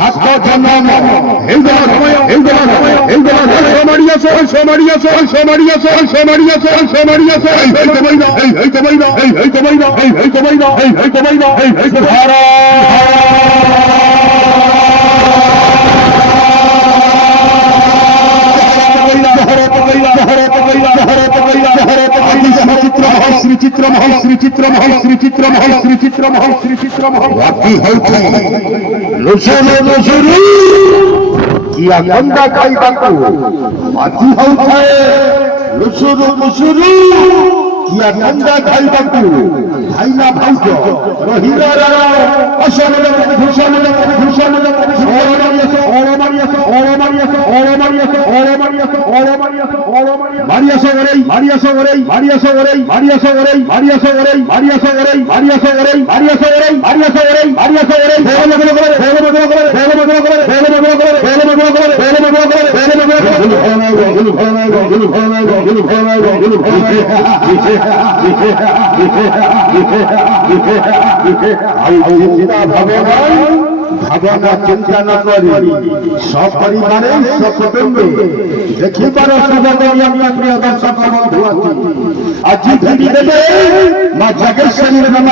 সাত জন্ম শ্রীচিত্রমহল শ্রীচিত্রমহল শ্রীচিত্রমহল শ্রীচিত্রমহল শ্রীচিত্রমহল রাতি হইতে লুসুরু লুসুরু কিয়া গন্দা খাইবাকু রাতি হইতে লুসুরু লুসুরু কিয়া গন্দা খাইবাকু ভাইনা ভাউজ রহিরা অসমন ভূষণ ভূষণ Maria Sogarei, Maria Sogarei, Maria Sogarei, Maria Sogarei, Maria Sogarei, Maria Sogarei, Maria Sogarei, Maria Sogarei, Maria Sogarei, Maria Sogarei, ভাবনা চিন্তা না করি সপরিবারে সকুটুম্বে দেখিবার সুযোগ আমি প্রিয় দর্শক বন্ধু আছি আজ ভিডিও দেবে মা জগেশ্বরীর নাম